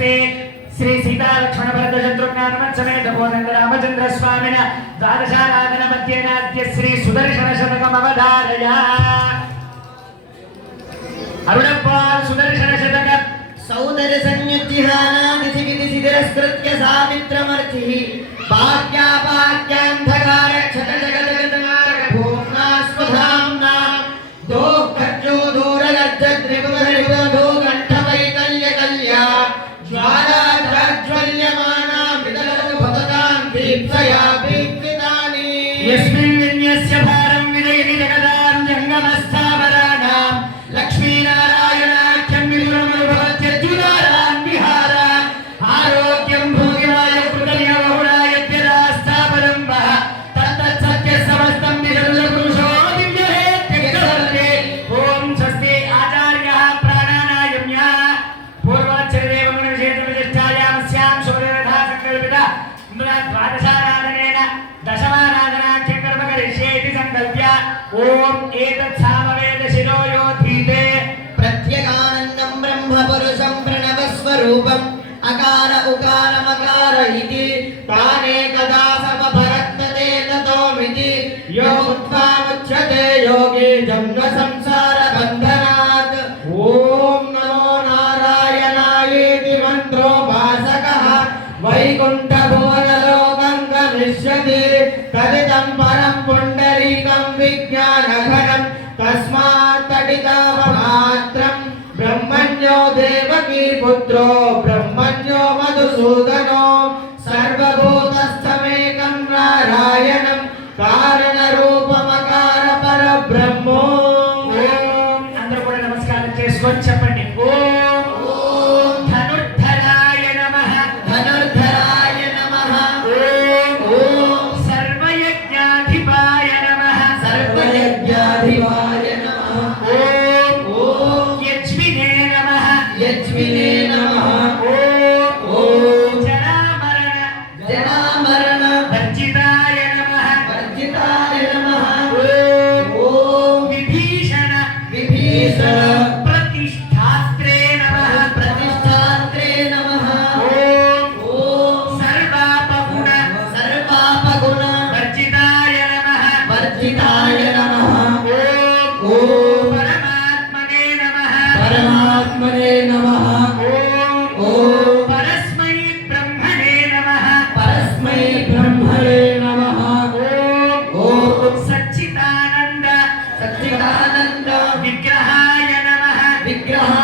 स्वस्ति श्री सीता लक्ष्मण भरत शत्रुघ्न समेत कोदंड रामचंद्र स्वामिन द्वादशाराधन मध्येनाद्य श्री सुदर्शन शतकम् अवधारय अरुणपाल सुदर्शन शतकम् सौदर संयुज्जिहाना दिशिविधि सिद्धिरस्कृत्य सावित्रमर्चिः भाग्याभाग्यांधकार क्षत जगदगतनारक भूम्ना स्वधाम्ना दोःखज्जो दूरगज्जद्रिभुवरिभुवधो कंठवैकल्य कल्या ज्वाला ज्वाल्यमाना मृदलतु भगतां दीप्तया दीप्तितानि यस्मिन् विन्यस्य भारं विदयति जगदां जङ्गमस्थावराणां लक्ष्मीनारायणाख्यं विदुरमनुभवत्यर्जुनारां विहार आरोग्यं भोगिवाय कृतस्य बहुलाय त्यदास्थापनं वः तत्तत्सत्यसमस्तं निरन्तरपुरुषो दिव्यहेत्यगर्वे ॐ स्वस्ति आचार्यः प्राणानायम्यः पूर्वाच्चरदेवगुणविशेषविशिष्टायामस्यां सूर्यरथा संकल्पिता द्वादशाराधनेन दशमाराधनाख्यं कर्म करिष्ये इति संकल्प्य ॐ एतत् सामवेद शिरो यो धीते प्रत्यगानन्दं ब्रह्मपुरुषं प्रणवस्वरूपम् अकार उकार मकार इति तानेकदा समभरक्तते ततोमिति यो उत्वामुच्यते योगी जन्म संसार बन्धनात् ॐ नमो नारायणायेति मन्त्रोपासकः वैकुण्ठ भुवनलोकं गमिष्यति तदिदं परं पुण्डरीकं विज्ञानघनं तस्मात् तडितावमात्रं ब्रह्मण्यो देवकी पुत्रो ब्रह्मण्यो मधुसूदनो सर्वभूतस्थमेकं नारायणं कारणरूपमकार परब्रह्मो అందరూ కూడా నమస్కారం చేసుకొని చెప్పండి ఓం ఓం ధనుర్ధరాయ నమః ధనుర్ధరాయ నమః ఓం సర్వయజ్ఞాధిపాయ నమః సర్వయజ్ఞాధిపాయ నమః ఓం యజ్వినే నమః యజ్వినే నమః ఓం జనామరణ జనామరణ వర్జితాయ నమః వర్జితాయ నమః ఓం విభీషణ విభీషణ ప్రతిష్ఠాత్రే నమః ప్రతిష్ఠాత్రే నమః ఓం సర్వాపగుణ సర్వాపగుణ వర్జితాయ నమః వర్జితాయ నమః ఓం పరమాత్మనే నమః పరమాత్మనే నమః ఓం పరస్మై బ్రహ్మణే నమః పరస్మై బ్రహ్మణే నమః ఓం సచ్చిదానంద సచ్చిదానంద విగ్రహాయ నమః విగ్రహాయ